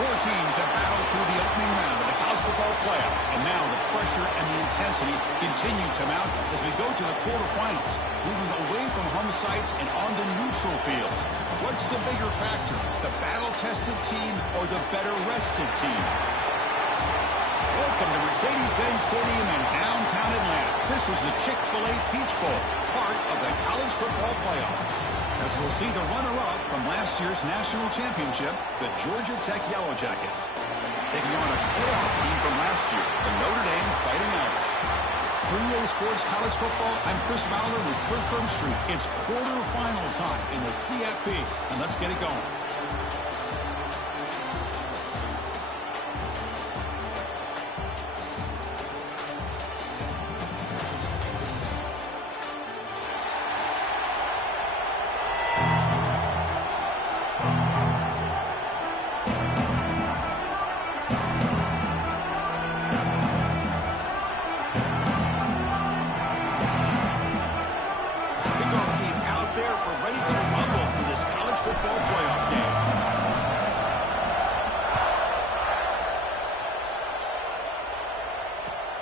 Four teams have battled through the opening round of the college football playoff, and now the pressure and the intensity continue to mount as we go to the quarterfinals, moving away from home sites and onto neutral fields. What's the bigger factor, the battle-tested team or the better-rested team? Welcome to Mercedes-Benz Stadium in downtown Atlanta. This is the Chick-fil-A Peach Bowl, part of the college football playoff. As we'll see the runner-up from last year's national championship, the Georgia Tech Yellow Jackets, taking on a playoff team from last year, the Notre Dame Fighting Irish. For EA Sports College Football, I'm Chris Fowler with Kirk Herbstreit. It's quarterfinal time in the CFP, and let's get it going.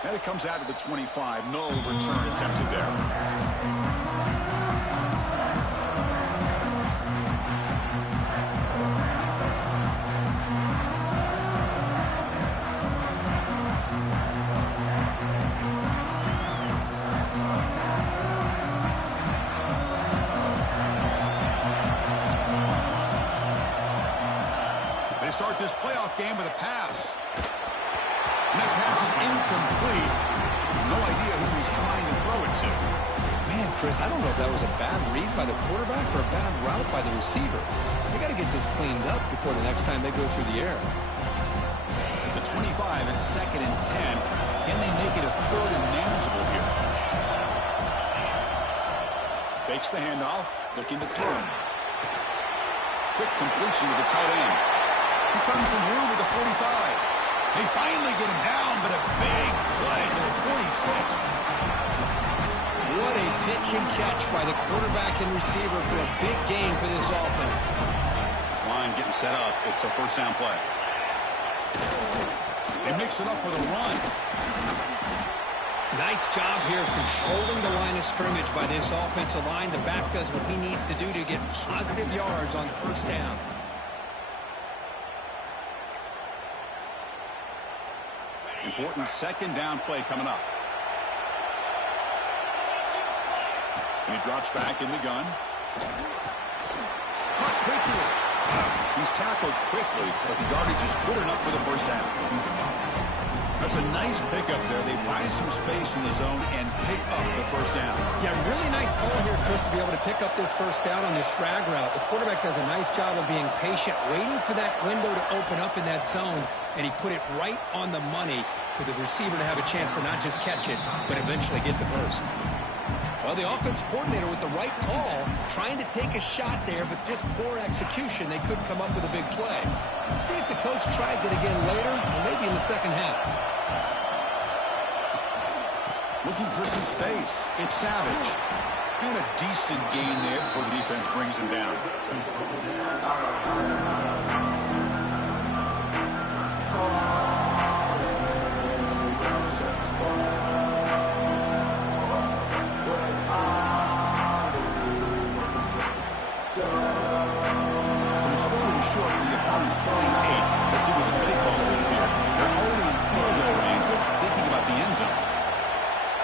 And it comes out of the 25. No return attempted there. They start this playoff game with a pass. And that pass is incomplete. No idea who he's trying to throw it to. Man, Chris, I don't know if that was a bad read by the quarterback or a bad route by the receiver. They got to get this cleaned up before the next time they go through the air. At the 25 and 2nd and 10. Can they make it a 3rd and manageable here? Fakes the handoff, looking to throw. Quick completion to the tight end. He's finding some room with the 45. They finally get him down, but a big play to the 46. What a pitch and catch by the quarterback and receiver for a big game for this offense. This line getting set up. It's a first down play. They mix it up with a run. Nice job here controlling the line of scrimmage by this offensive line. The back does what he needs to do to get positive yards on first down. Important second down play coming up. And he drops back in the gun. Caught quickly. He's tackled quickly, but the yardage is good enough for the first down. That's a nice pickup there. They buy some space in the zone and pick up the first down. Yeah, really nice call here, Chris, to be able to pick up this first down on this drag route. The quarterback does a nice job of being patient, waiting for that window to open up in that zone, and he put it right on the money for the receiver to have a chance to not just catch it, but eventually get the first. Well, the offense coordinator with the right call, trying to take a shot there, but just poor execution. They couldn't come up with a big play. Let's see if the coach tries it again later, or maybe in the second half. Looking for some space. It's Savage. And a decent gain there before the defense brings him down. Short of the opponent's 28. Let's see what the play call is here. They're holding field goal range, but thinking about the end zone.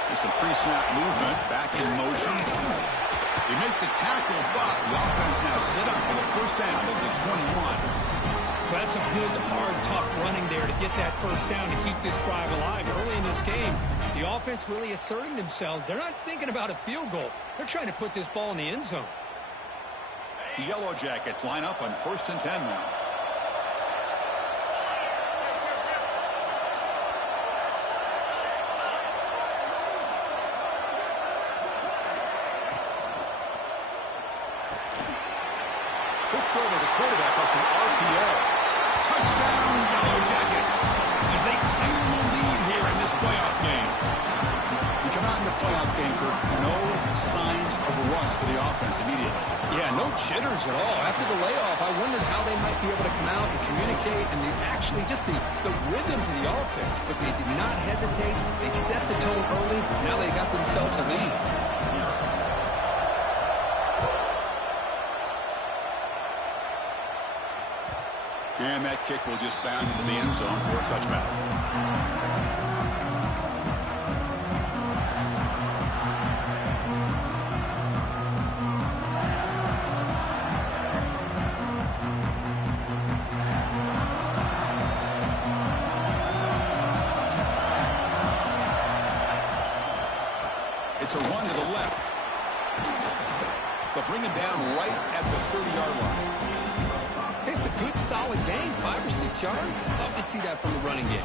There's some pre-snap movement, back in motion. They make the tackle, but the offense now set up for the first down at the 21. Well, that's a good, hard, tough running there to get that first down to keep this drive alive. Early in this game, the offense really asserting themselves. They're not thinking about a field goal. They're trying to put this ball in the end zone. The Yellow Jackets line up on 1st and 10 now. Quick throw to the quarterback off the RPO. Touchdown, Yellow Jackets, as they claim the lead here in this playoff game. We come out in the playoff game, Kirk. No signs of a rust for the offense immediately. Yeah, no jitters at all. After the layoff, I wondered how they might be able to come out and communicate and actually just the rhythm to the offense. But they did not hesitate. They set the tone early. Now they got themselves a lead. And that kick will just bound into the end zone for a touchback. It's a run to the left. They'll bring him down right at the 30-yard line. It's a good, solid gain, 5 or 6 yards. Love to see that from the running game.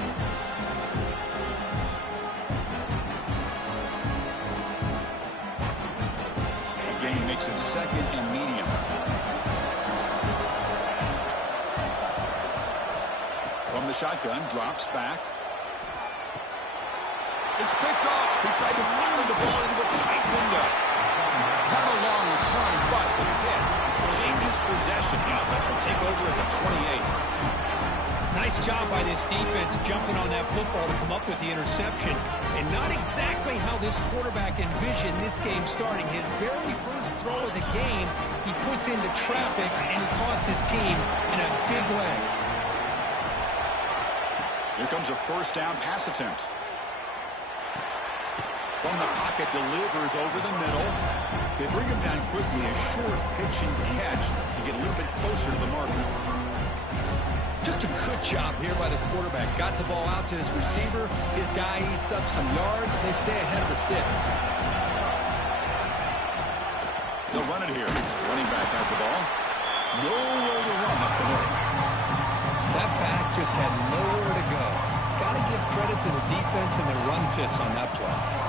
The gain makes it second and medium. From the shotgun, drops back. It's picked off. He tried to fire the ball into a tight window. Not a long return, but the hit changes possession. The offense will take over at the 28. Nice job by this defense jumping on that football to come up with the interception. And not exactly how this quarterback envisioned this game starting. His very first throw of the game, he puts into traffic, and he costs his team in a big way. Here comes a first down pass attempt. From the pocket, delivers over the middle. They bring him down quickly. A short pitch and catch to get a little bit closer to the marker. Just a good job here by the quarterback. Got the ball out to his receiver. His guy eats up some yards. They stay ahead of the sticks. They'll run it here. Running back has the ball. Nowhere to run up the middle. That back just had nowhere to go. Got to give credit to the defense and their run fits on that play.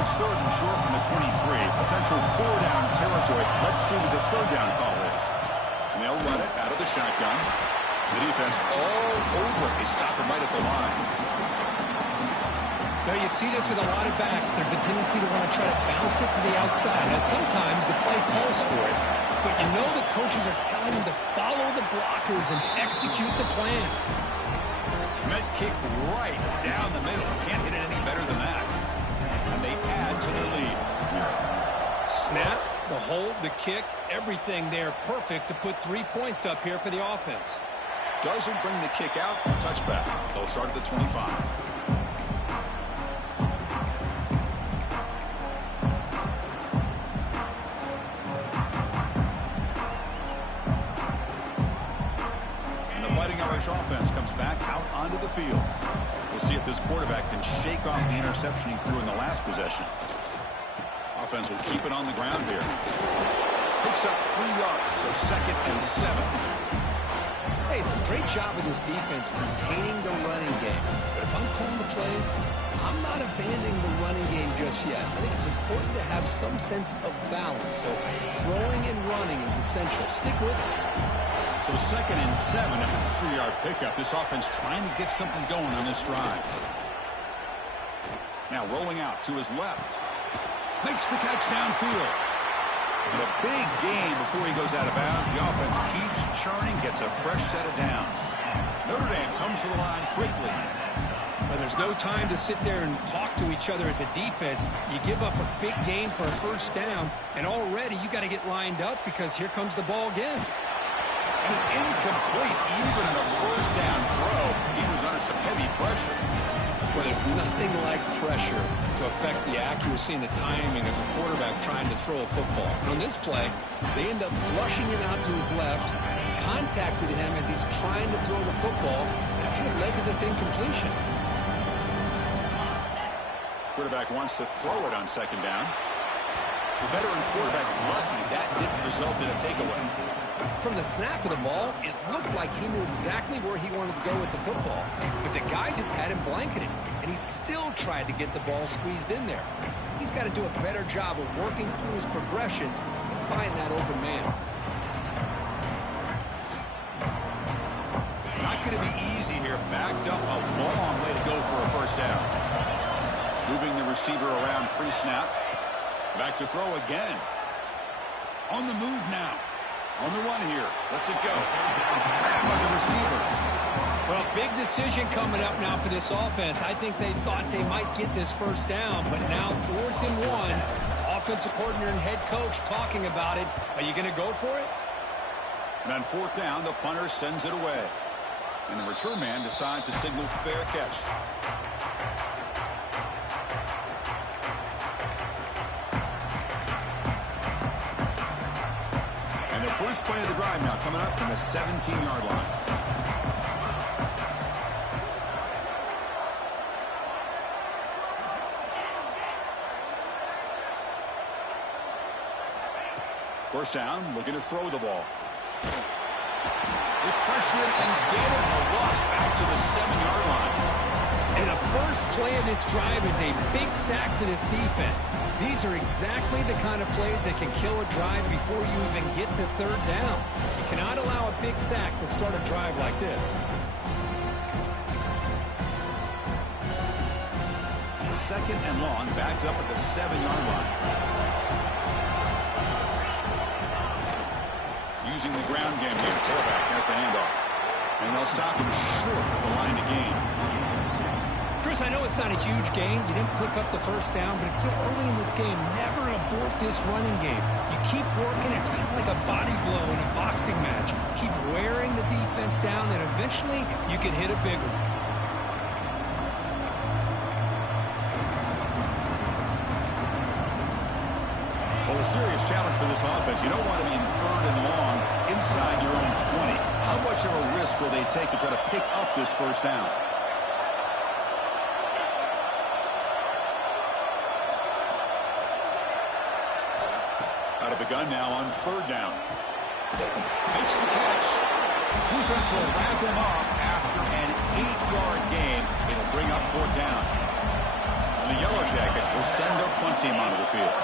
It's third and short from the 23. Potential 4-down territory. Let's see what the third down call is. And they'll run it out of the shotgun. The defense all over it. They stop him right at the line. Now you see this with a lot of backs. There's a tendency to want to try to bounce it to the outside. Now sometimes the play calls for it, but you know the coaches are telling them to follow the blockers and execute the plan. Met kick right down the middle. Can't hit it any better than that. And they add to their lead. Snap, the hold, the kick, everything there perfect to put 3 points up here for the offense. Doesn't bring the kick out. Touchback. They'll start at the 25. And the Fighting Irish offense comes back out onto the field. We'll see if this quarterback can shake off the interception he threw in the last possession. Offense will keep it on the ground here. Picks up 3 yards, so second and 7. Hey, it's a great job of this defense containing the running game. But if I'm calling the plays, I'm not abandoning the running game just yet. I think it's important to have some sense of balance. So throwing and running is essential. Stick with it. So second and 7 after the 3-yard pickup. This offense trying to get something going on this drive. Now rolling out to his left. Makes the catch downfield. And a big gain before he goes out of bounds. The offense keeps churning, gets a fresh set of downs. Notre Dame comes to the line quickly. Well, there's no time to sit there and talk to each other as a defense. You give up a big gain for a first down, and already you got to get lined up because here comes the ball again. And it's incomplete even in the first down throw. He was under some heavy pressure. Well, there's nothing like pressure to affect the accuracy and the timing of a quarterback trying to throw a football. And on this play, they end up flushing him out to his left, contacted him as he's trying to throw the football. That's what led to this incompletion. Quarterback wants to throw it on second down. The veteran quarterback lucky that didn't result in a takeaway. From the snap of the ball, it looked like he knew exactly where he wanted to go with the football. But the guy just had him blanketed, and he still tried to get the ball squeezed in there. He's got to do a better job of working through his progressions to find that open man. first down. Moving the receiver around pre-snap. Back to throw again. On the move now. On the run here. Let's it go. Grabbed by the receiver. Well, big decision coming up now for this offense. I think they thought they might get this first down, but now 4th and 1. Offensive coordinator and head coach talking about it. Are you going to go for it? And on 4th down, the punter sends it away. And the return man decides to signal fair catch. And the first play of the drive now coming up from the 17-yard line. First down, looking to throw the ball. They pressure it and get it. A loss back to the 7-yard line. And the first play of this drive is a big sack for this defense. These are exactly the kind of plays that can kill a drive before you even get the 3rd down. You cannot allow a big sack to start a drive like this. Second and long, backed up at the 7-yard line. Using the ground game here. Tailback has the handoff. And they'll stop him short of the line to gain. Chris, I know it's not a huge gain. You didn't pick up the first down, but it's still early in this game. Never abort this running game. You keep working. It's kind of like a body blow in a boxing match. Keep wearing the defense down, and eventually you can hit a big one. Well, a serious challenge for this offense. You don't want to be in 3rd and long inside your own 20. How much of a risk will they take to try to pick up this first down? Out of the gun now on 3rd down. Makes the catch. Defense will wrap him up after an 8-yard gain. It'll bring up 4th down. And the Yellow Jackets will send their punt team onto the field.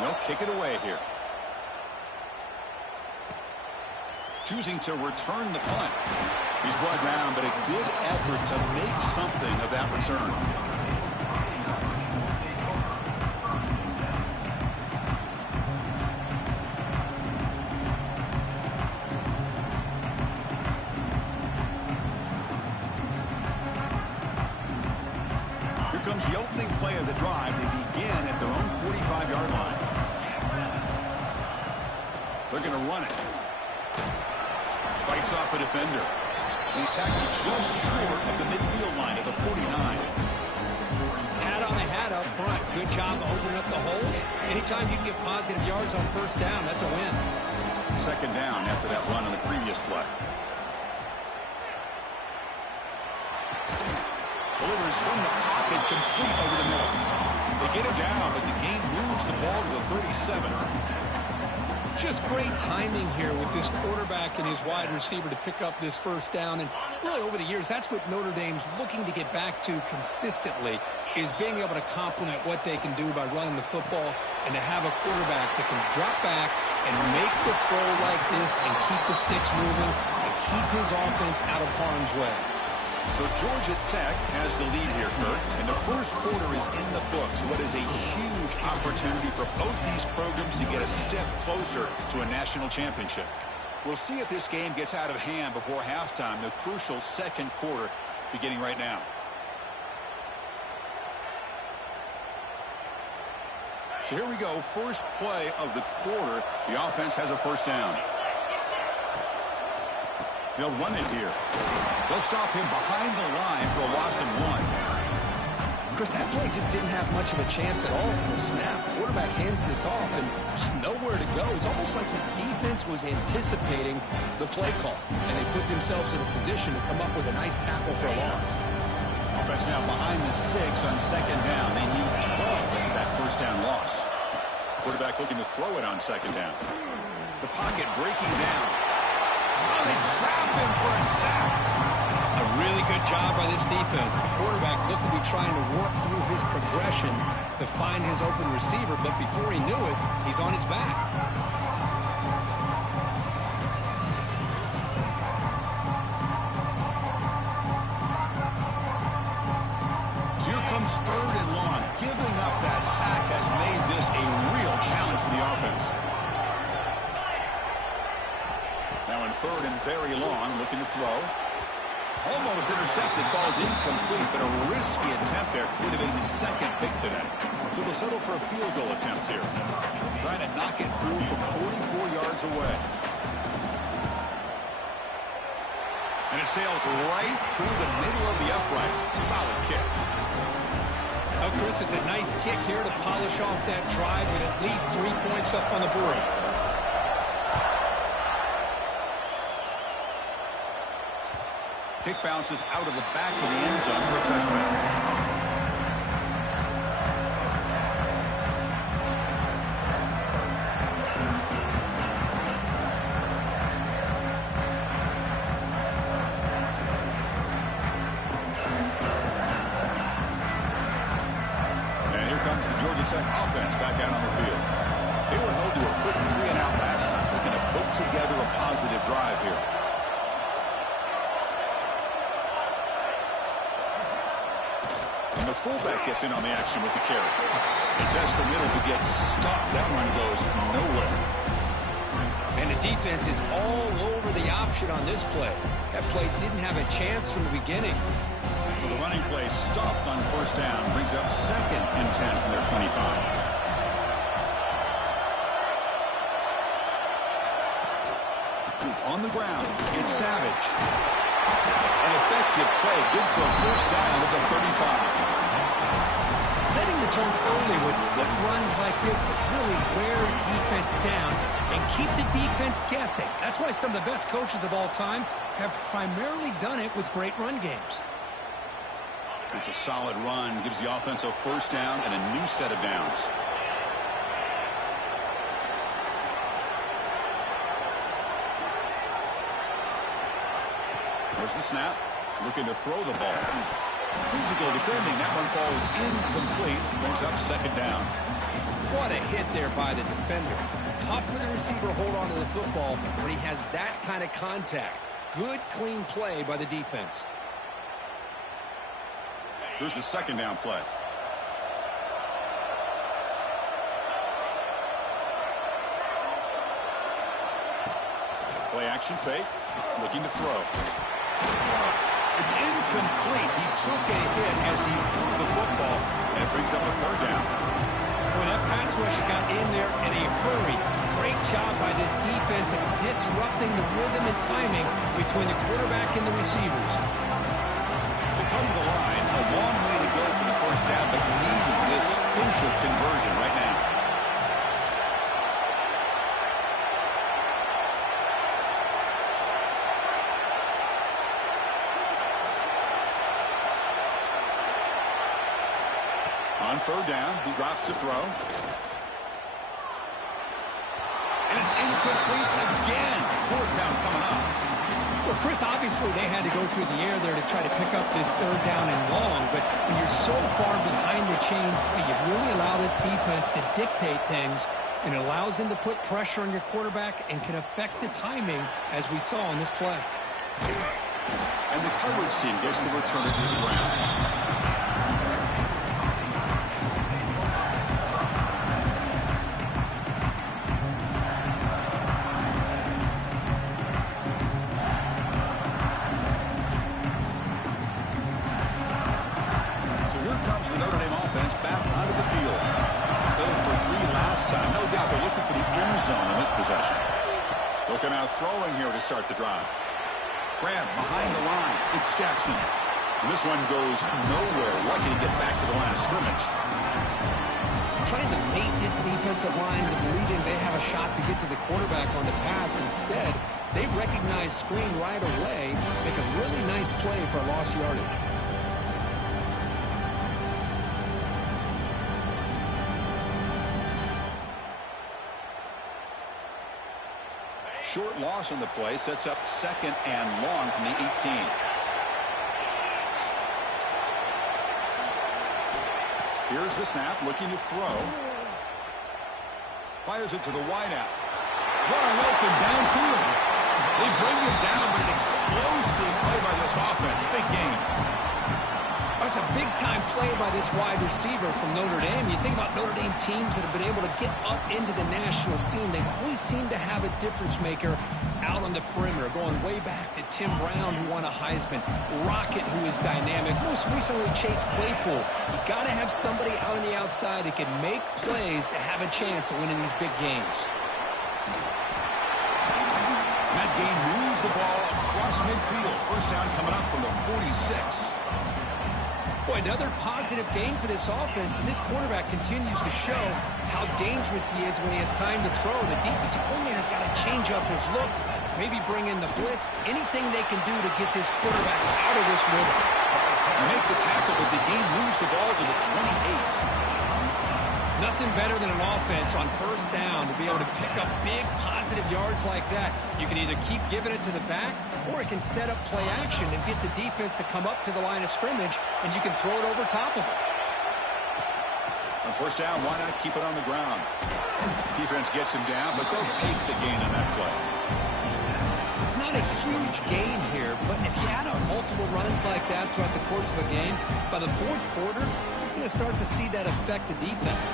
They'll kick it away here. Choosing to return the punt. He's brought down, but a good effort to make something of that return. Here comes the opening play of the drive. They begin at their own 45-yard line. They're going to run it. Fights off a defender. He's tackled just short of the midfield line at the 49. Hat on the hat up front. Good job of opening up the holes. Anytime you can get positive yards on first down, that's a win. Second down after that run on the previous play. Delivers from the pocket, complete over the middle. They get him down, but the game moves the ball to the 37. Just great timing here with this quarterback and his wide receiver to pick up this first down. And really over the years, that's what Notre Dame's looking to get back to consistently, is being able to complement what they can do by running the football and to have a quarterback that can drop back and make the throw like this and keep the sticks moving and keep his offense out of harm's way. So Georgia Tech has the lead here, Kurt, and the first quarter is in the books. What is a huge opportunity for both these programs to get a step closer to a national championship. We'll see if this game gets out of hand before halftime, the crucial second quarter beginning right now. So here we go, first play of the quarter. The offense has a first down. They'll run it here. They'll stop him behind the line for a loss of 1. Chris, that play just didn't have much of a chance at all from the snap. Quarterback hands this off, and there's nowhere to go. It's almost like the defense was anticipating the play call, and they put themselves in a position to come up with a nice tackle for a loss. Offense now behind the sticks on second down. They need 12 after that first down loss. Quarterback looking to throw it on second down. The pocket breaking down. Oh, they trap him for a sack. A really good job by this defense. The quarterback looked to be trying to work through his progressions to find his open receiver, but before he knew it, he's on his back. comes 3rd and long. Giving up that sack has made this a real challenge for the offense. Now in 3rd and very long, looking to throw. Almost intercepted, falls incomplete, but a risky attempt there. Would have been his 2nd pick today. So they'll settle for a field goal attempt here. Trying to knock it through from 44 yards away. And it sails right through the middle of the uprights. Solid kick. Well, Chris, it's a nice kick here to polish off that drive with at least 3 points up on the board. Kick bounces out of the back of the end zone for a touchback. And here comes the Georgia Tech offense back out on the field. They were held to a quick 3-and-out last time. Looking to put together a positive drive here. And the fullback gets in on the action with the carry. The test for middle, but gets stuck. That run goes nowhere. And the defense is all over the option on this play. That play didn't have a chance from the beginning. So the running play stopped on 1st down. Brings up 2nd and 10 from their 25. On the ground, it's Savage. An effective play, good for a 1st down at the 35. Setting the tone early with good runs like this can really wear a defense down and keep the defense guessing. That's why some of the best coaches of all time have primarily done it with great run games. It's a solid run, gives the offense a 1st down and a new set of downs. There's the snap. Looking to throw the ball. Physical defending. That one falls incomplete. Brings up 2nd down. What a hit there by the defender. Tough for the receiver to hold on to the football when he has that kind of contact. Good, clean play by the defense. Here's the 2nd down play. Play action fake. Looking to throw. It's incomplete. He took a hit as he threw the football, and it brings up a 3rd down. Well, that pass rush got in there in a hurry. Great job by this defense of disrupting the rhythm and timing between the quarterback and the receivers. They come to the line. A long way to go for the 1st down, but needing this crucial conversion right now. On 3rd down, he drops to throw. And it's incomplete again. 4th down coming up. Well, Chris, obviously they had to go through the air there to try to pick up this 3rd down and long, but when you're so far behind the chains, you really allow this defense to dictate things, and it allows them to put pressure on your quarterback and can affect the timing, as we saw on this play. And the coverage team gets the returner to the ground. They're now throwing here to start the drive. Grab behind the line. It's Jackson. And this one goes nowhere. Lucky to get back to the line of scrimmage. Trying to bait this defensive line to believing they have a shot to get to the quarterback on the pass. Instead, they recognize screen right away, make a really nice play for a lost yardage. Short loss on the play sets up 2nd and long from the 18. Here's the snap, looking to throw. Fires it to the wideout. Wide open downfield. They bring him down, but an explosive play by this offense. Big game. That's a big-time play by this wide receiver from Notre Dame. You think about Notre Dame teams that have been able to get up into the national scene. They always seem to have a difference maker out on the perimeter, going way back to Tim Brown, who won a Heisman, Rocket, who is dynamic, most recently Chase Claypool. You got to have somebody out on the outside that can make plays to have a chance of winning these big games. That game moves the ball across midfield. First down coming up from the 46. Boy, another positive game for this offense, and this quarterback continues to show how dangerous he is when he has time to throw. The defensive coordinator's got to change up his looks, maybe bring in the blitz, anything they can do to get this quarterback out of this rhythm. Make the tackle, but the game moves the ball to the 28. Nothing better than an offense on first down to be able to pick up big positive yards like that. You can either keep giving it to the back, or it can set up play action and get the defense to come up to the line of scrimmage, and you can throw it over top of it. On first down, why not keep it on the ground? Defense gets him down, but they'll take the gain on that play. It's not a huge gain here, but if you add up multiple runs like that throughout the course of a game, by the fourth quarter, you're going to start to see that affect the defense.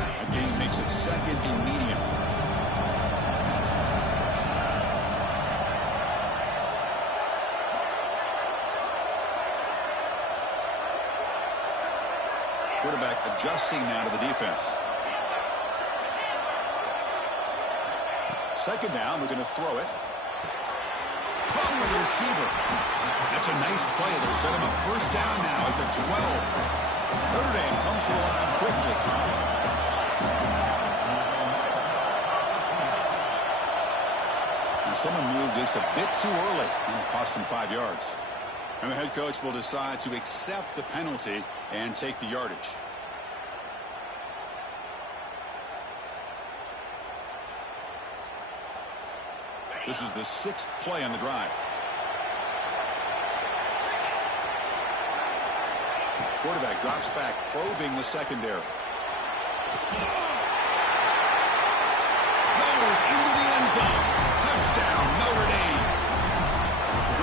A gain makes it second and medium. Quarterback adjusting now to the defense. Second down, we're going to throw it. Over the receiver. That's a nice play. They'll set him up first down now at the 12. Notre Dame comes to the line quickly. Now someone moved this a bit too early, and it cost him 5 yards. And the head coach will decide to accept the penalty and take the yardage. This is the 6th play on the drive. Quarterback drops back, probing the secondary. Goes into the end zone. Touchdown, Notre Dame.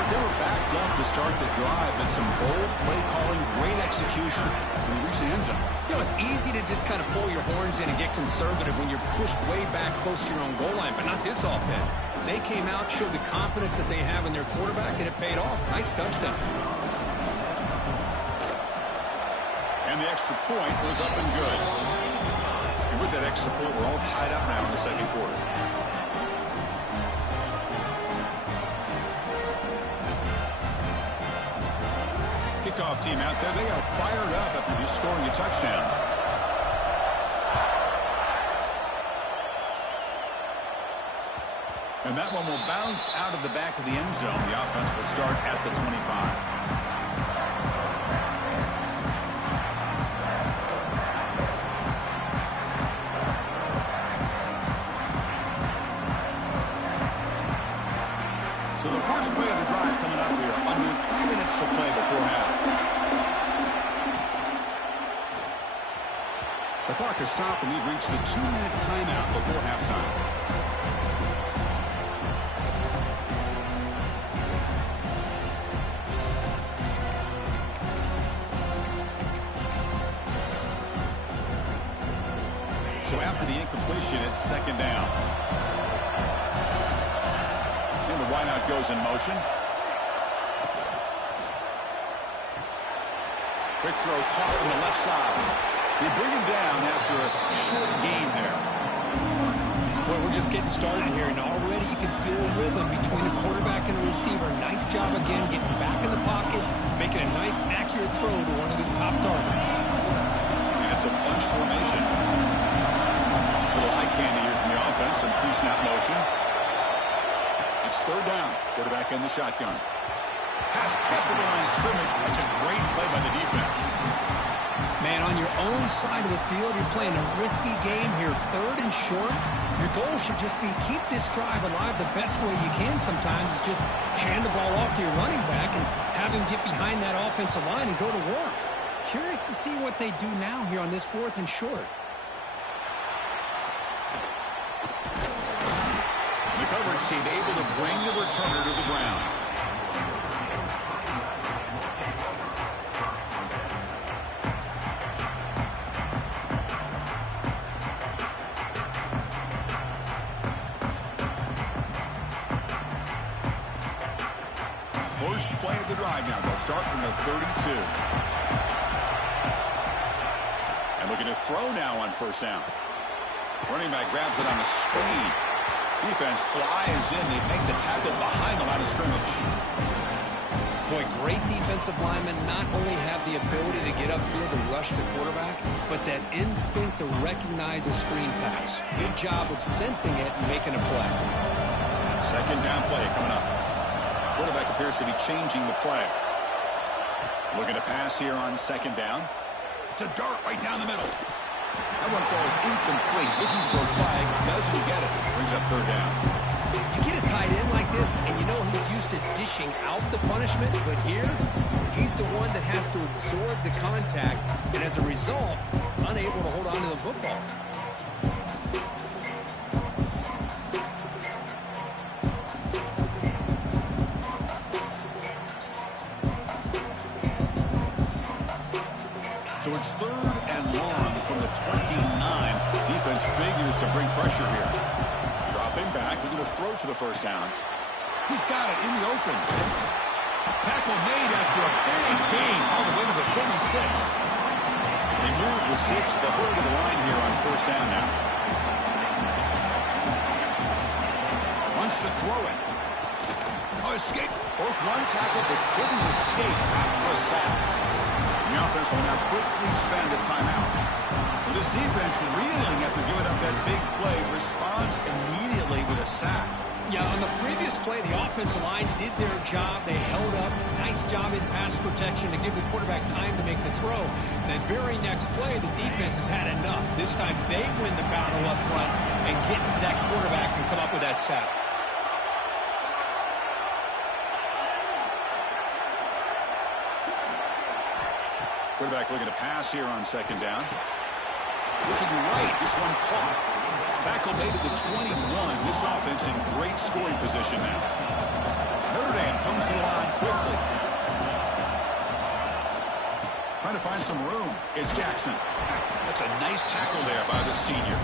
They were backed up to start the drive, but some bold play calling, great execution, and reach the end zone. You know, it's easy to just kind of pull your horns in and get conservative when you're pushed way back close to your own goal line, but not this offense. They came out, showed the confidence that they have in their quarterback, and it paid off. Nice touchdown. And the extra point was up and good. And with that extra point, we're all tied up now in the second quarter. Kickoff team out there. They are fired up after just scoring a touchdown. And that one will bounce out of the back of the end zone. The offense will start at the 25. So the first play of the drive coming up here. Under 3 minutes to play before half. The clock has stopped, and we've reached the 2-minute timeout before halftime. So after the incompletion, it's second down. And the wideout goes in motion. Quick throw caught on the left side. They bring him down after a short gain there. Well, we're just getting started here, and already you can feel a rhythm between a quarterback and a receiver. Nice job again, getting back in the pocket, making a nice, accurate throw to one of his top targets. And it's a bunch formation. Little eye candy here from the offense, and pre-snap motion. It's third down. Quarterback in the shotgun. Pass tipped to the line of scrimmage. It's a great play by the defense. Man, on your own side of the field, you're playing a risky game here. Third and short. Your goal should just be keep this drive alive the best way you can sometimes is just hand the ball off to your running back and have him get behind that offensive line and go to work. Curious to see what they do now here on this 4th and short. The coverage team able to bring the returner to the ground. first play of the drive now. They'll start from the 32. And looking to throw now on first down. Running back grabs it on the screen. Defense flies in. They make the tackle behind the line of scrimmage. Boy, great defensive linemen not only have the ability to get upfield and rush the quarterback, but that instinct to recognize a screen pass. Good job of sensing it and making a play. Second down play coming up. Quarterback appears to be changing the play. Looking to pass here on second down. To dart right down the middle. That one falls incomplete. Looking for a flag. Doesn't get it. Brings up third down. You get a tight end like this, and you know he's used to dishing out the punishment, but here, he's the one that has to absorb the contact, and as a result, he's unable to hold on to the football. So it's third and long from the 29. Defense figures to bring pressure here. Dropping back, looking to throw for the first down. He's got it in the open. Tackle made after a big gain all the way to the 36. They move the 6, the whole to the line here on first down now. Wants to throw it. Oh, escape. Broke one tackle, but couldn't escape. Dropped for a sack. The offense will now quickly spend a timeout. With this defense reeling after giving up that big play, responds immediately with a sack. Yeah, on the previous play, the offensive line did their job. They held up. Nice job in pass protection to give the quarterback time to make the throw. That very next play, the defense has had enough. This time they win the battle up front and get into that quarterback and come up with that sack. Quarterback looking to pass here on second down. Looking right, this one caught. Tackle made at the 21. This offense in great scoring position now. Notre Dame comes to the line quickly. Trying to find some room. It's Jackson. That's a nice tackle there by the senior.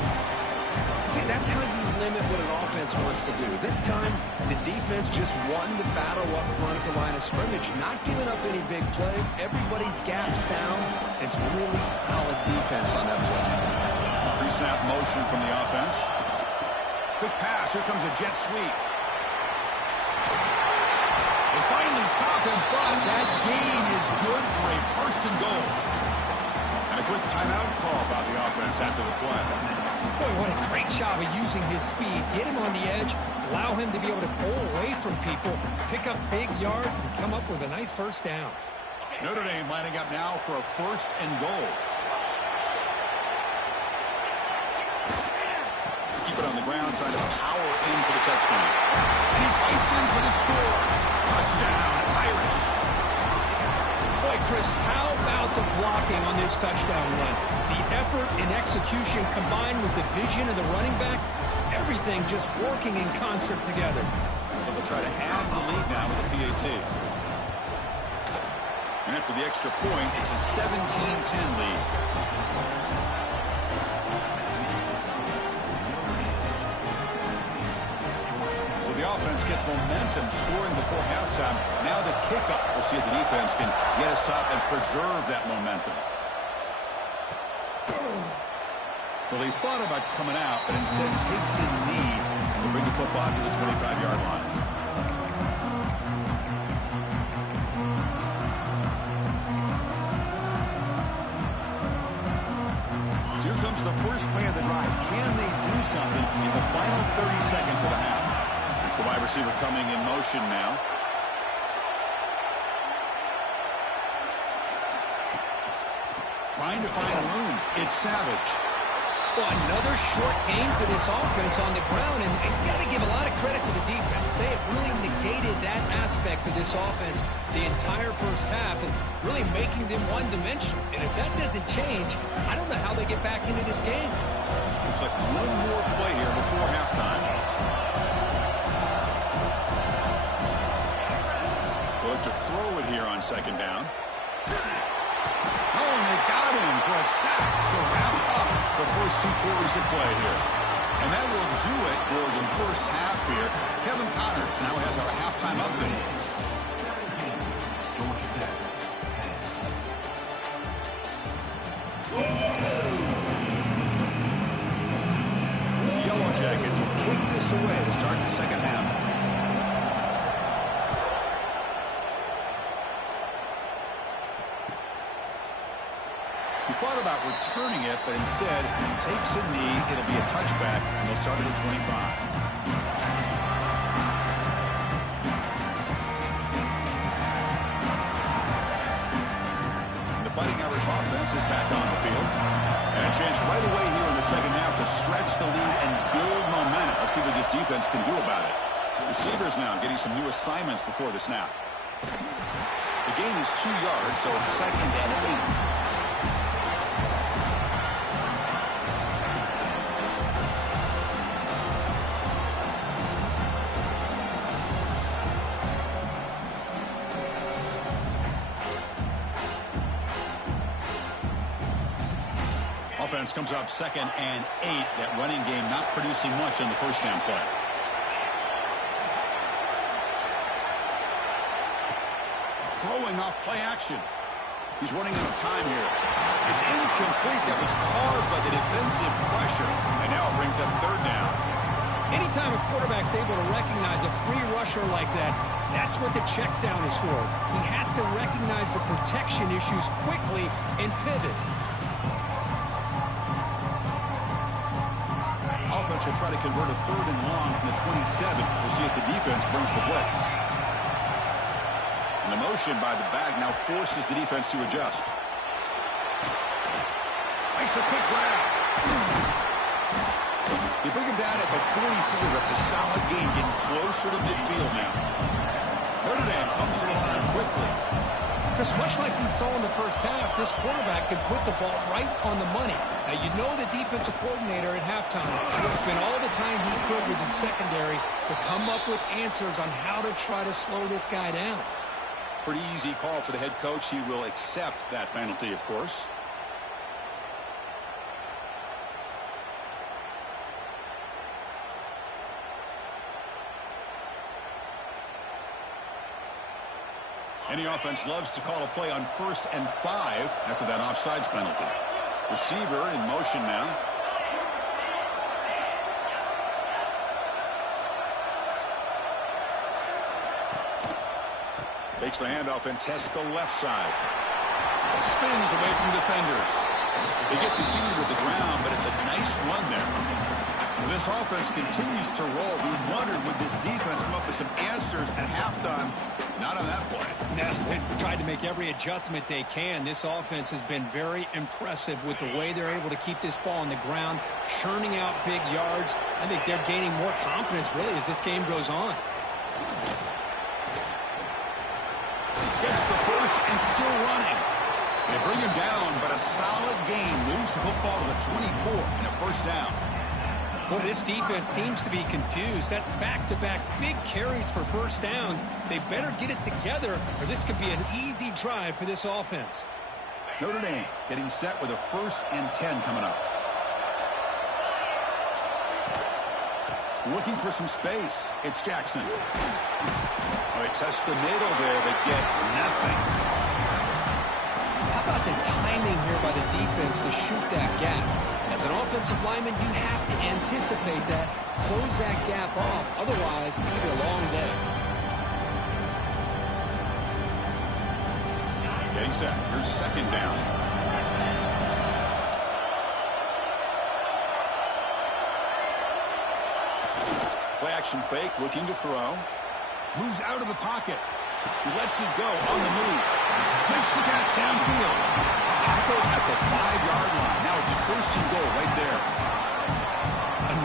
See, that's how you limit what an offense wants to do. This time, the defense just won the battle up front at the line of scrimmage, not giving up any big plays. Everybody's gap sound. It's really solid defense on that play. Pre-snap motion from the offense. Quick pass. Here comes a jet sweep. They finally stop him, but that gain is good for a first and goal. And a quick timeout call by the offense after the play. Boy, what a great job of using his speed. Get him on the edge, allow him to be able to pull away from people, pick up big yards, and come up with a nice first down. Notre Dame lining up now for a first and goal. Keep it on the ground, trying to power in for the touchdown. And he fights in for the score. Touchdown, Irish. Boy, Chris, how about the blocking on this touchdown run? The effort and execution combined with the vision of the running back, everything just working in concert together. So they'll try to add the lead now with the PAT. And after the extra point, it's a 17-10 lead. So the offense gets momentum, scoring before halftime. Now the kickoff. We'll see if the defense can get a stop and preserve that momentum. Well, they thought about coming out, but instead takes a knee to bring the football to the 25-yard line. So here comes the first play of the drive. Can they do something in the final 30 seconds of the half? It's the wide receiver coming in motion now. Trying to find room. It's Savage. Well, another short game for this offense on the ground, and you got to give a lot of credit to the defense. They have really negated that aspect of this offense the entire first half and really making them one-dimensional. And if that doesn't change, I don't know how they get back into this game. Looks like one more play here before halftime. They'll look to throw it here on second down. Oh, and they got him for a sack to wrap up the first two quarters of play here. And that will do it for the first half here. Kevin Connors now has our halftime update. kick this away to start the second half. He thought about returning it, but instead takes a knee. It'll be a touchback, and they'll start at the 25. Fighting Irish offense is back on the field. And a chance right away here in the second half to stretch the lead and build momentum. Let's see what this defense can do about it. Receivers now getting some new assignments before the snap. The gain is 2 yards, so it's 2nd and 8. Offense comes up 2nd and 8. That running game not producing much on the first down play. Throwing off play action. He's running out of time here. It's incomplete. That was caused by the defensive pressure. And now it brings up 3rd down. Anytime a quarterback's able to recognize a free rusher like that, that's what the check down is for. He has to recognize the protection issues quickly and pivot. Offense will try to convert a 3rd and long from the 27. We'll see if the defense brings the blitz. And the motion by the back now forces the defense to adjust. Makes a quick grab. They bring him down at the 44. That's a solid gain, getting closer to midfield now. Notre Dame comes to the line quickly. Because much like we saw in the first half, this quarterback can put the ball right on the money. Now, you know the defensive coordinator at halftime spent all the time he could with the secondary to come up with answers on how to try to slow this guy down. Pretty easy call for the head coach. He will accept that penalty, of course. Any offense loves to call a play on 1st and 5 after that offsides penalty. Receiver in motion now. Takes the handoff and tests the left side. Spins away from defenders. They get the senior to the ground, but it's a nice run there. This offense continues to roll. We wondered, would this defense come up with some answers at halftime? Not on that play. No, they've tried to make every adjustment they can. This offense has been very impressive with the way they're able to keep this ball on the ground, churning out big yards. I think they're gaining more confidence, really, as this game goes on. Gets the first and still running. They bring him down, but a solid gain moves the football to the 24 and a 1st down. Boy, this defense seems to be confused. That's back-to-back big carries for 1st downs. They better get it together, or this could be an easy drive for this offense. Notre Dame getting set with a 1st and 10 coming up. Looking for some space. It's Jackson. They test the middle there, but get nothing. How about the timing here by the defense to shoot that gap? As an offensive lineman, you have to anticipate that, close that gap off. Otherwise, it could be a long day. Getting set. Here's 2nd down. Play action fake, looking to throw. Moves out of the pocket. He lets it go on the move. Makes the catch downfield. Tackled at the 5-yard line. Now it's 1st and goal right there.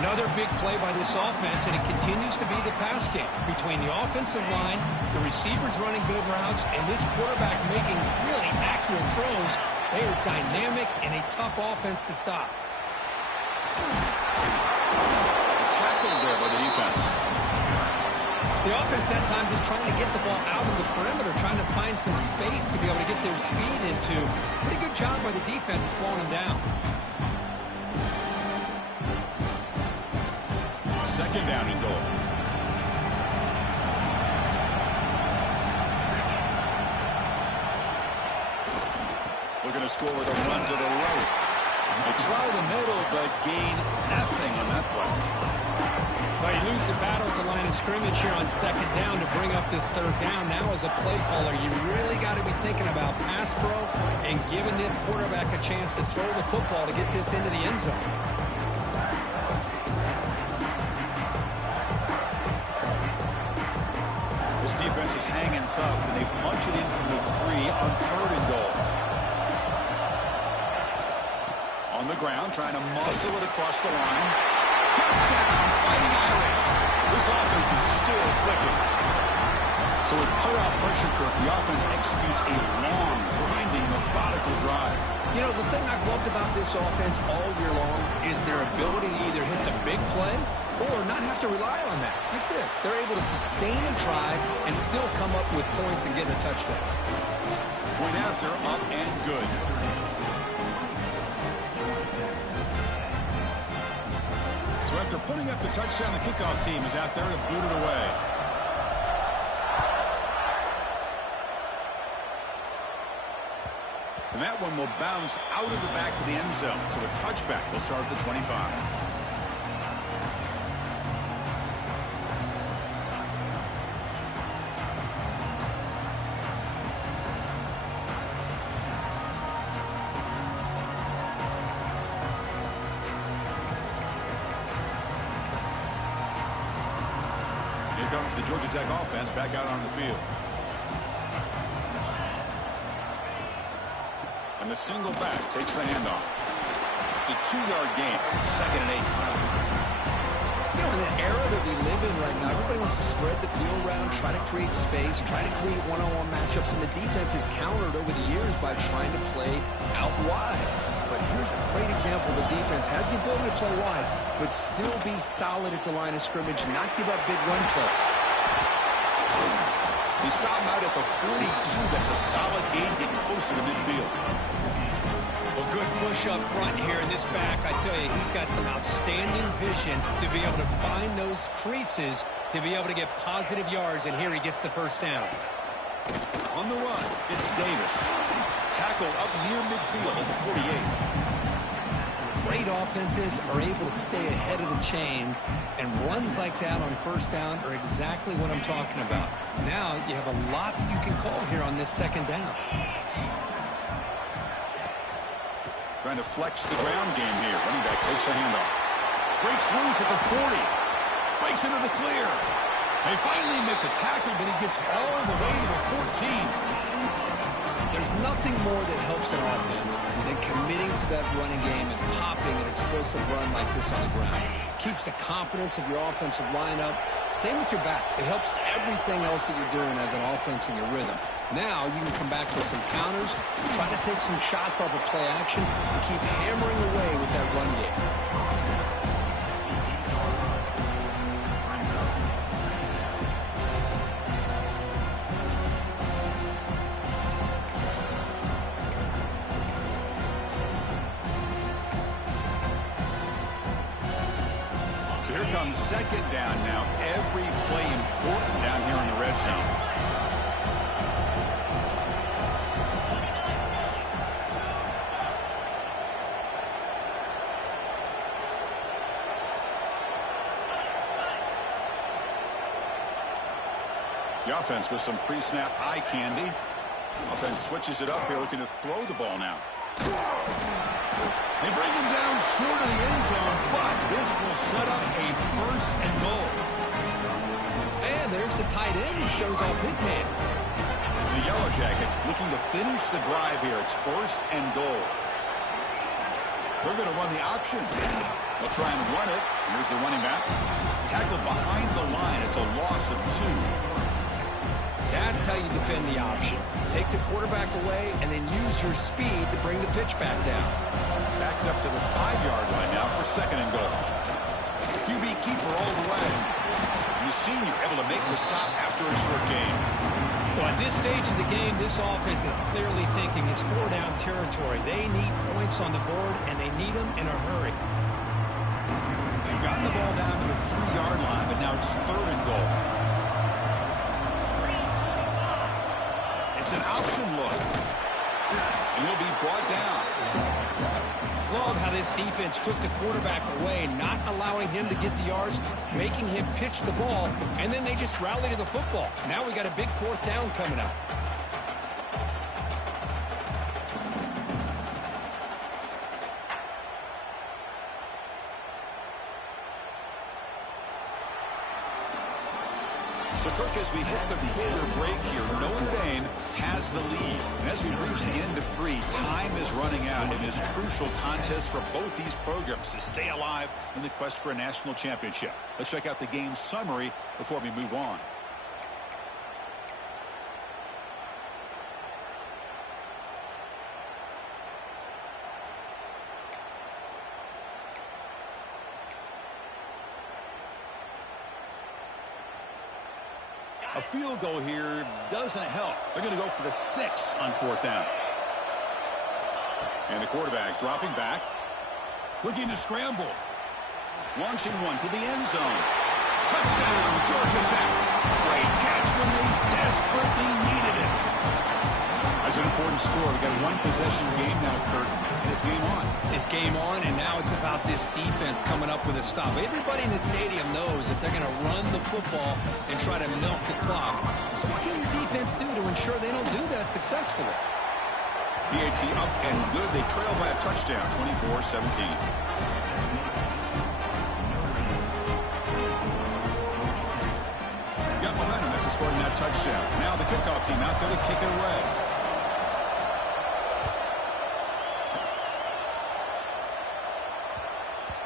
Another big play by this offense, and it continues to be the pass game. Between the offensive line, the receivers running good routes, and this quarterback making really accurate throws, they are dynamic and a tough offense to stop. Tackled there by the defense. The offense that time just trying to get the ball out of the perimeter, trying to find some space to be able to get their speed into. Pretty good job by the defense slowing them down. 2nd down and goal. Looking to score with a run to the right. They try the middle, but gain nothing on that play. Well, you lose the battle at the line of scrimmage here on second down to bring up this third down. Now as a play caller, you really got to be thinking about pass pro and giving this quarterback a chance to throw the football to get this into the end zone. This defense is hanging tough, and they punch it in from the 3 on 3rd and goal. On the ground, trying to muscle it across the line. Touchdown, Fighting Irish. This offense is still clicking. So with put-out pressure, Kirk, the offense executes a long, grinding, methodical drive. You know, the thing I've loved about this offense all year long is their ability to either hit the big play or not have to rely on that. Like this, they're able to sustain a drive and still come up with points and get a touchdown. Point after, up and good. So after putting up the touchdown, the kickoff team is out there to boot it away. And that one will bounce out of the back of the end zone. So a touchback will start at the 25. Here comes the Georgia Tech offense back out on the field. And the single back takes the handoff. It's a 2-yard gain. 2nd and 8. You know, in the era that we live in right now, everybody wants to spread the field around, try to create space, try to create one-on-one matchups, and the defense is countered over the years by trying to play out wide. But here's a great example. The defense has the ability to play wide, but still be solid at the line of scrimmage and not give up big run plays. They stop him out at the 42. That's a solid gain, getting closer to midfield. Well, good push up front here in this back. I tell you, he's got some outstanding vision to be able to find those creases to be able to get positive yards, and here he gets the first down. On the run, it's Davis. Tackled up near midfield at the 48. Great offenses are able to stay ahead of the chains, and runs like that on first down are exactly what I'm talking about. Now you have a lot that you can call here on this second down. Trying to flex the ground game here. Running back takes a handoff. Breaks loose at the 40. Breaks into the clear. They finally make the tackle, but he gets all the way to the 14. There's nothing more that helps an offense than committing to that running game and popping an explosive run like this on the ground. Keeps the confidence of your offensive lineup. Same with your back. It helps everything else that you're doing as an offense in your rhythm. Now you can come back with some counters, try to take some shots off of play action, and keep hammering away with that run game. So here comes second down now. Every play important down here in the red zone. The offense with some pre-snap eye candy. Offense switches it up here, looking to throw the ball now. They bring him down short of the end zone, but this will set up a 1st and goal. And there's the tight end who shows off his hands. The Yellow Jackets looking to finish the drive here. It's 1st and goal. They're going to run the option. They'll try and run it. Here's the running back. Tackled behind the line. It's a loss of 2. That's how you defend the option. Take the quarterback away and then use your speed to bring the pitch back down. Backed up to the 5-yard line now for 2nd and goal. QB keeper all the way. And the senior able to make the stop after a short game. Well, at this stage of the game, this offense is clearly thinking it's 4-down territory. They need points on the board, and they need them in a hurry. They've gotten the ball down to the 3-yard line, but now it's 3rd and goal. It's an option look. And he'll be brought down. Love how this defense took the quarterback away, not allowing him to get the yards, making him pitch the ball, and then they just rally to the football. Now we got a big fourth down coming up. So, Kirk, as we hit the quarter break here, Notre Dame has the lead. And as we reach the end of 3, time is running out in this crucial contest for both these programs to stay alive in the quest for a national championship. Let's check out the game summary before we move on. A field goal here doesn't help. They're going to go for the 6 on 4th down. And the quarterback dropping back. Looking to scramble. Launching one to the end zone. Touchdown, Georgia Tech. Great catch when they desperately needed it. That's an important score. We've got a one-possession game now, Kirk, and it's game on. It's game on, and now it's about this defense coming up with a stop. Everybody in the stadium knows that they're going to run the football and try to milk the clock. So what can the defense do to ensure they don't do that successfully? PAT up and good. They trail by a touchdown, 24-17. Got momentum after scoring that touchdown. Now the kickoff team out there to kick it away.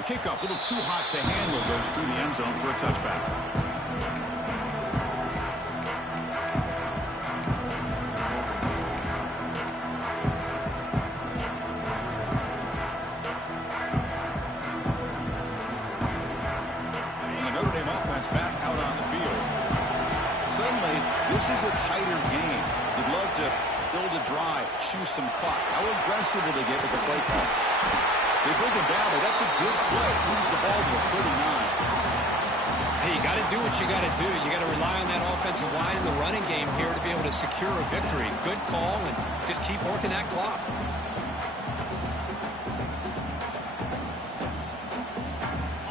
The kickoff, a little too hot to handle, goes through the end zone for a touchback. And the Notre Dame offense back out on the field. Suddenly, this is a tighter game. You'd love to build a drive, choose some clock. How aggressive will they get with the play call? They bring it down, but that's a good play. Moves the ball to 39. Hey, you got to do what you got to do. You got to rely on that offensive line in the running game here to be able to secure a victory. Good call, and just keep working that clock.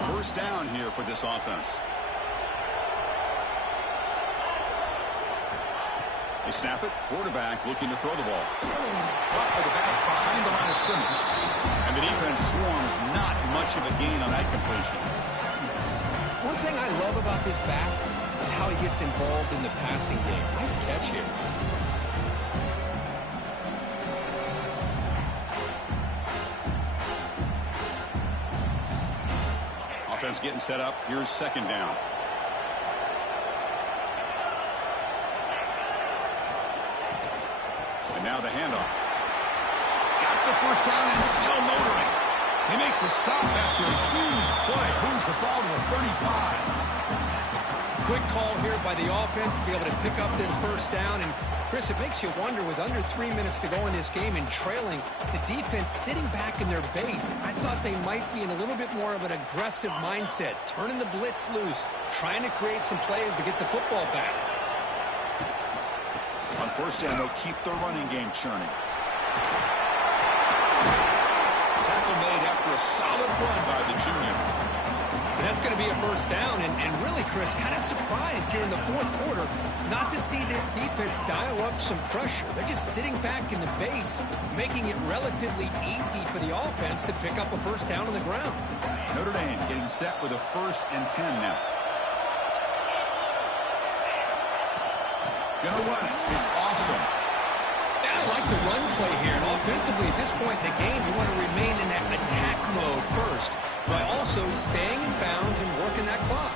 First down here for this offense. They snap it. Quarterback looking to throw the ball. Caught by the back behind the line of scrimmage. And the defense swarms. Not much of a gain on that completion. One thing I love about this back is how he gets involved in the passing game. Nice catch here. Offense getting set up. Here's second down. And now the handoff. Got the first down and still motoring. They make the stop after a huge play. Moves the ball to the 35. Quick call here by the offense to be able to pick up this first down. And, Chris, it makes you wonder, with under 3 minutes to go in this game and trailing, the defense sitting back in their base, I thought they might be in a little bit more of an aggressive mindset, turning the blitz loose, trying to create some plays to get the football back. On first down, they'll keep the running game churning. Tackle made after a solid run by the junior. And that's going to be a first down. And really, Chris, kind of surprised here in the fourth quarter not to see this defense dial up some pressure. They're just sitting back in the base, making it relatively easy for the offense to pick up a first down on the ground. Notre Dame getting set with a 1st and 10 now. Gonna run it. It's awesome. Yeah, I like the run play here. And offensively, at this point in the game, you want to remain in that attack mode first, while also staying in bounds and working that clock.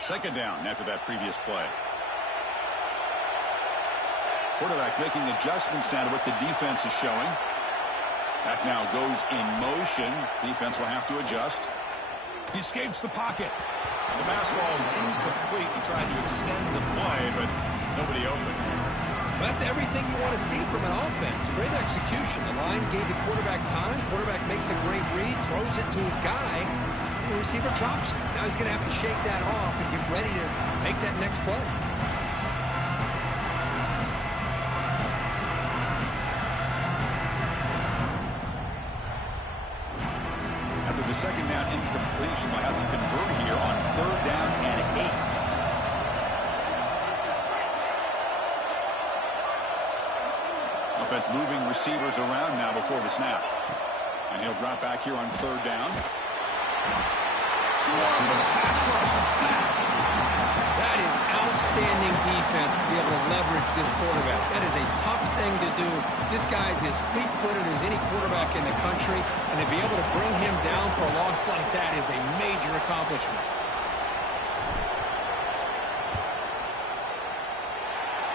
Second down after that previous play. Quarterback making adjustments down to what the defense is showing. That now goes in motion. Defense will have to adjust. He escapes the pocket. The pass ball is incomplete. He tried to extend the play, but nobody open. That's everything you want to see from an offense. Great execution. The line gave the quarterback time. Quarterback makes a great read, throws it to his guy, and the receiver drops it. Now he's going to have to shake that off and get ready to make that next play. After the second down incompletion, they'll have to convert here on 3rd down and 8. Offense moving receivers around now before the snap. And he'll drop back here on 3rd down. Swarm with a pass rush, a sack. That is outstanding defense to be able to leverage this quarterback. That is a tough thing to do. This guy's as fleet-footed as any quarterback in the country, and to be able to bring him down for a loss like that is a major accomplishment.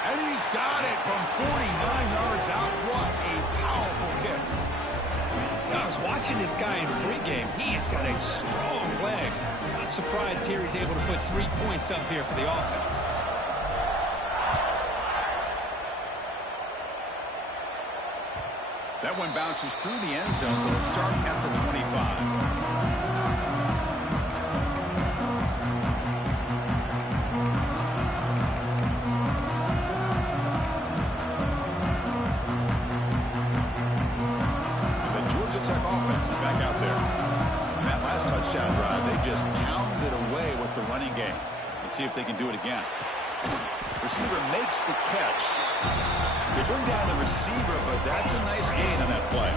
And he's got it from 49 yards out. What a powerful kick. I was watching this guy in pregame. He has got a strong leg. Not surprised here he's able to put 3 points up here for the offense. That one bounces through the end zone, so let's start at the 25. Offense is back out there. And that last touchdown drive, they just pounded away with the running game. Let's see if they can do it again. Receiver makes the catch. They bring down the receiver, but that's a nice gain on that play.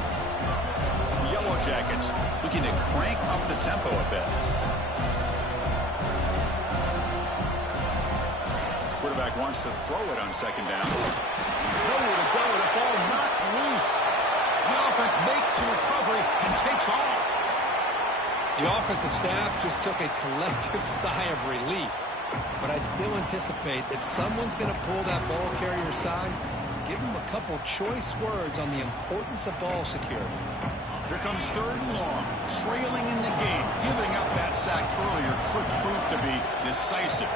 The Yellow Jackets looking to crank up the tempo a bit. Quarterback wants to throw it on 2nd down. Nowhere to go. The ball knocked loose. The offense makes a recovery and takes off. The offensive staff just took a collective sigh of relief. But I'd still anticipate that someone's going to pull that ball carrier aside, give him a couple choice words on the importance of ball security. Here comes 3rd and long, trailing in the game. Giving up that sack earlier could prove to be decisive.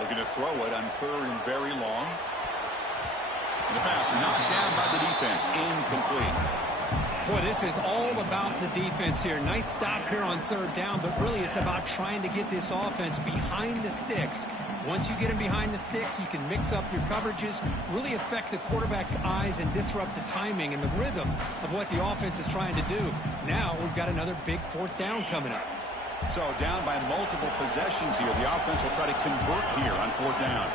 Looking to throw it on 3rd and very long. And the pass knocked down by the defense. Incomplete. Boy, this is all about the defense here. Nice stop here on 3rd down, but really it's about trying to get this offense behind the sticks. Once you get him behind the sticks, you can mix up your coverages, really affect the quarterback's eyes and disrupt the timing and the rhythm of what the offense is trying to do. Now we've got another big 4th down coming up. So down by multiple possessions here. The offense will try to convert here on 4th down.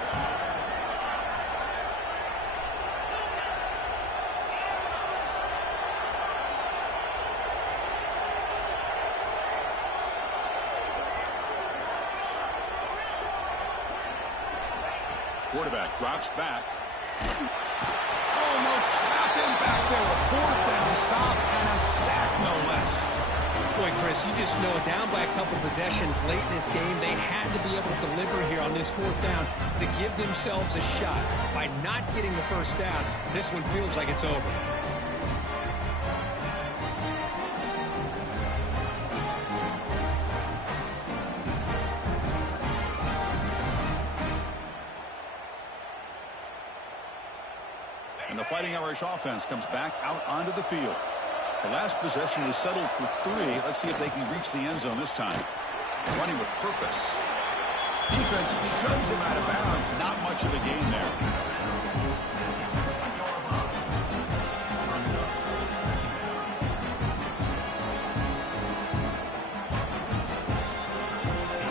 Quarterback drops back. Oh, no, trap him back there. A 4th down stop and a sack, no less. Boy, Chris, you just know down by a couple possessions late in this game, they had to be able to deliver here on this 4th down to give themselves a shot. By not getting the 1st down, this one feels like it's over. And the Fighting Irish offense comes back out onto the field. The last possession is settled for 3. Let's see if they can reach the end zone this time. Running with purpose. Defense shoves him out of bounds. Not much of a gain there.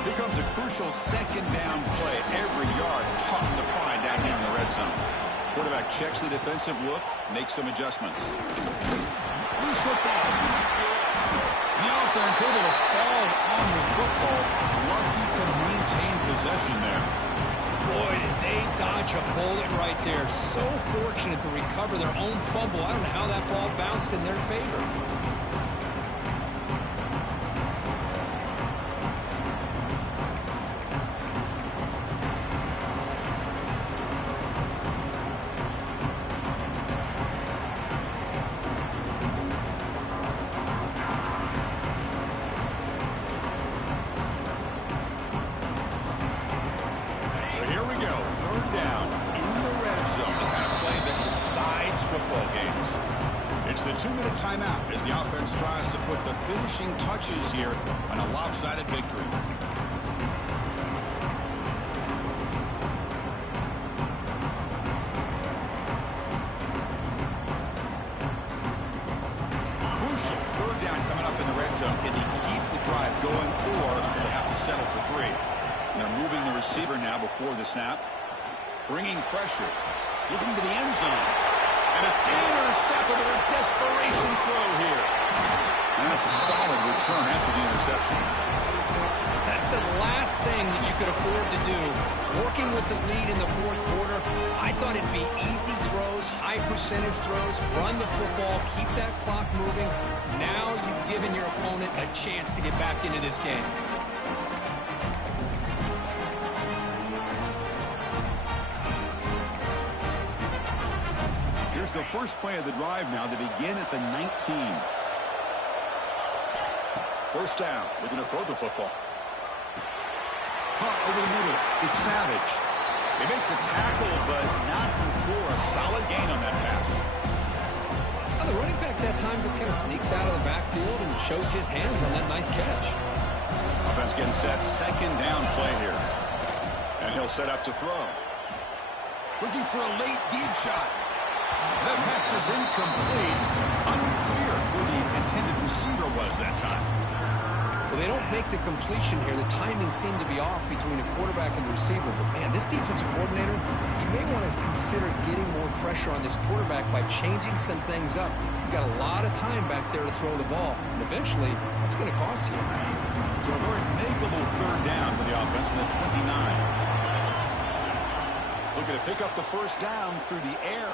Here comes a crucial 2nd down play. Every yard tough to find down here in the red zone. Quarterback checks the defensive look, makes some adjustments. Loose football. The offense able to fall on the football. Lucky to maintain possession there. Boy, did they dodge a bullet right there. So fortunate to recover their own fumble. I don't know how that ball bounced in their favor. 2-minute timeout as the offense tries to put the finishing touches here on a lopsided victory. Crucial. Third down coming up in the red zone. Can he keep the drive going, or will they have to settle for 3? And they're moving the receiver now before the snap. Bringing pressure. Looking to the end zone. And it's intercepted. A desperation throw here. And that's a solid return after the interception. That's the last thing that you could afford to do. Working with the lead in the fourth quarter, I thought it'd be easy throws, high percentage throws, run the football, keep that clock moving. Now you've given your opponent a chance to get back into this game. Here's the first play of the drive now. They begin at the 19. First down. Looking to throw the football. Caught over the middle. It's Savage. They make the tackle, but not before a solid gain on that pass. Well, the running back that time just kind of sneaks out of the backfield and shows his hands on that nice catch. Offense getting set. Second down play here. And he'll set up to throw. Looking for a late deep shot. The pass is incomplete. Unclear who the intended receiver was that time. Well, they don't make the completion here. The timing seemed to be off between the quarterback and the receiver. But, man, this defensive coordinator, he may want to consider getting more pressure on this quarterback by changing some things up. He's got a lot of time back there to throw the ball. And eventually, that's going to cost you. So a very makeable third down for the offense with a 29. Looking to pick up the first down through the air.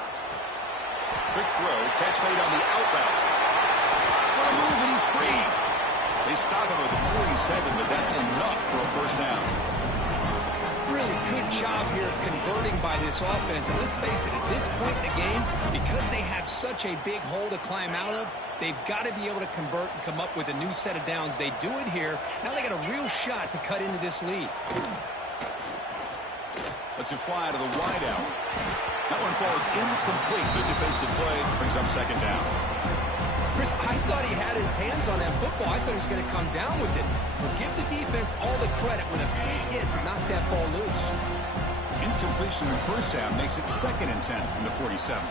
Quick throw. Catch made on the out route. What a move, and he's free. They stop him at the 47, but that's enough for a first down. Really good job here of converting by this offense. And let's face it, at this point in the game, because they have such a big hole to climb out of, they've got to be able to convert and come up with a new set of downs. They do it here. Now they got a real shot to cut into this lead. Let's it fly to the wideout. That one falls incomplete. Good defensive play. Brings up second down. Chris, I thought he had his hands on that football. I thought he was going to come down with it. But give the defense all the credit with a big hit to knock that ball loose. Incompletion in first down makes it 2nd and 10 from the 47.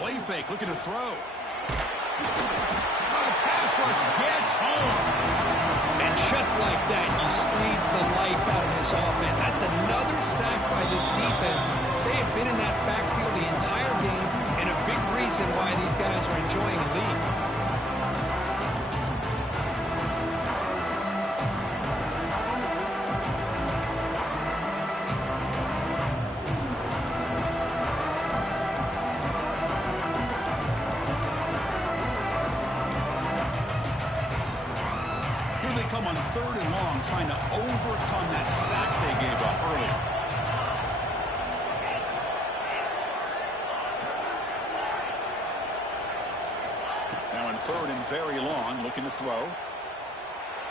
Play fake, looking to throw. Oh, the pass rush gets home. And just like that, you squeeze the life out of this offense. That's another sack by this defense. They have been in that backfield the entire game, and a big reason why these guys are enjoying the lead. Come on 3rd and long, trying to overcome that sack they gave up earlier. Now in 3rd and very long, looking to throw.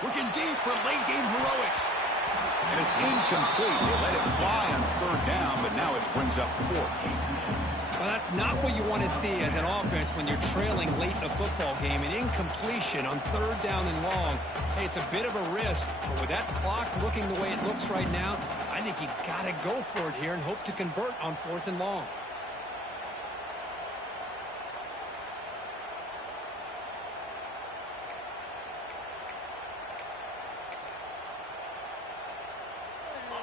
Looking deep for late game heroics. And it's incomplete. They let it fly on 3rd down, but now it brings up 4th. Well, that's not what you want to see as an offense when you're trailing late in a football game. An incompletion on 3rd down and long. Hey, it's a bit of a risk, but with that clock looking the way it looks right now, I think you got to go for it here and hope to convert on 4th and long.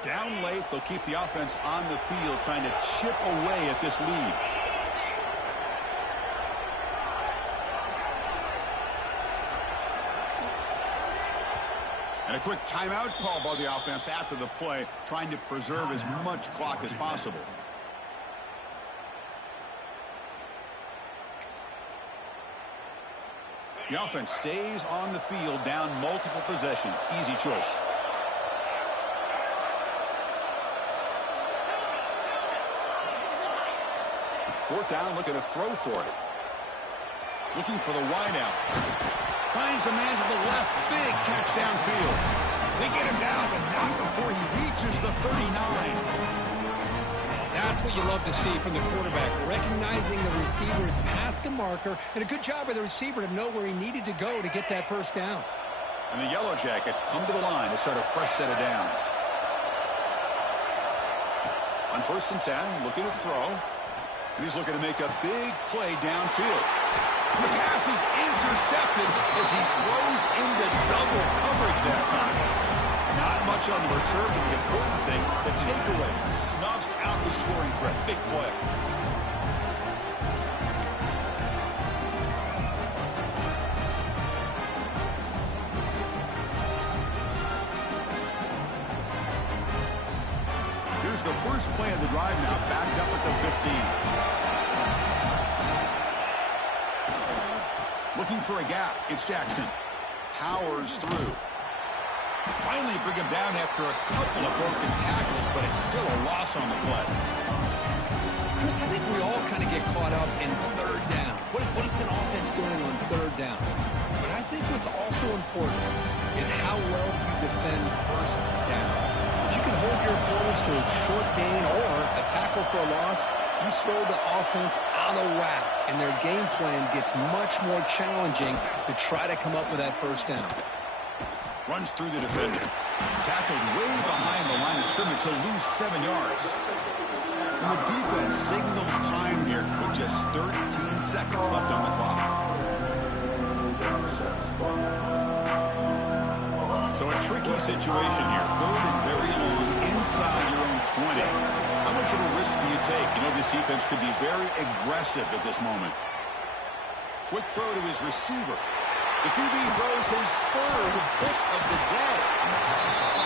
Down late, they'll keep the offense on the field trying to chip away at this lead. And a quick timeout call by the offense after the play, trying to preserve as much clock as possible. The offense stays on the field, down multiple possessions. Easy choice. Fourth down, looking to throw for it. Looking for the wideout. Finds a man to the left. Big catch downfield. They get him down, but not before he reaches the 39. That's what you love to see from the quarterback, recognizing the receiver's past the marker, and a good job by the receiver to know where he needed to go to get that first down. And the Yellow Jackets come to the line to start a fresh set of downs. On 1st and 10, looking to throw. And he's looking to make a big play downfield. And the pass is intercepted as he throws into double coverage that time. Not much on the return, but the important thing, the takeaway, snuffs out the scoring threat. Big play. Here's the first play of the drive now, backed up at the 15. Looking for a gap. It's Jackson. Powers through. Finally bring him down after a couple of broken tackles, but it's still a loss on the play. Chris, I think we all kind of get caught up in third down. What's an offense doing on third down? But I think what's also important is how well you defend first down. If you can hold your opponents to a short gain or a tackle for a loss, you throw the offense out of whack, and their game plan gets much more challenging to try to come up with that first down. Runs through the defender. Tackled way behind the line of scrimmage. He'll lose 7 yards. And the defense signals time here with just 13 seconds left on the clock. So a tricky situation here. 3rd and very long inside your own 20. How much of a risk do you take? You know, this defense could be very aggressive at this moment. Quick throw to his receiver. The QB throws his 3rd pick of the day.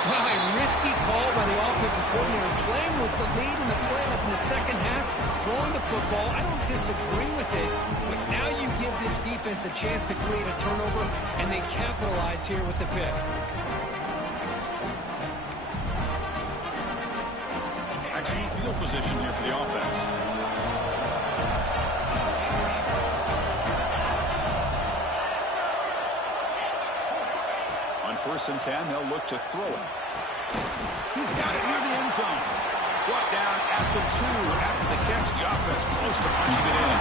Well, a risky call by the offensive coordinator, playing with the lead in the playoff in the second half, throwing the football. I don't disagree with it, but now you give this defense a chance to create a turnover, and they capitalize here with the pick. Excellent field position here for the offense. On 1st and 10, they'll look to throw it. He's got it near the end zone. Brought down at the 2. After the catch, the offense close to punching it in.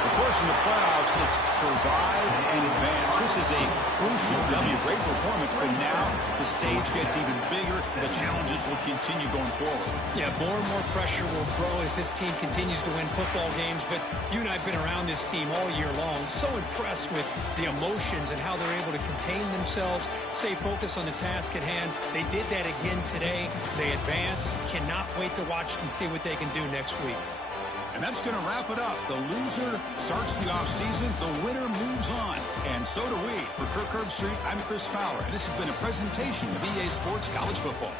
Of course, in the playoffs, it's survive and advance. This is a crucial W. Great performance, but now the stage gets even bigger. The challenges will continue going forward. Yeah, more and more pressure will grow as this team continues to win football games. But you and I have been around this team all year long. So impressed with the emotions and how they're able to contain themselves, stay focused on the task at hand. They did that again today. They advance. Cannot wait to watch and see what they can do next week. And that's going to wrap it up. The loser starts the offseason. The winner moves on. And so do we. For Kirk Herbstreit, I'm Chris Fowler. And this has been a presentation of EA Sports College Football.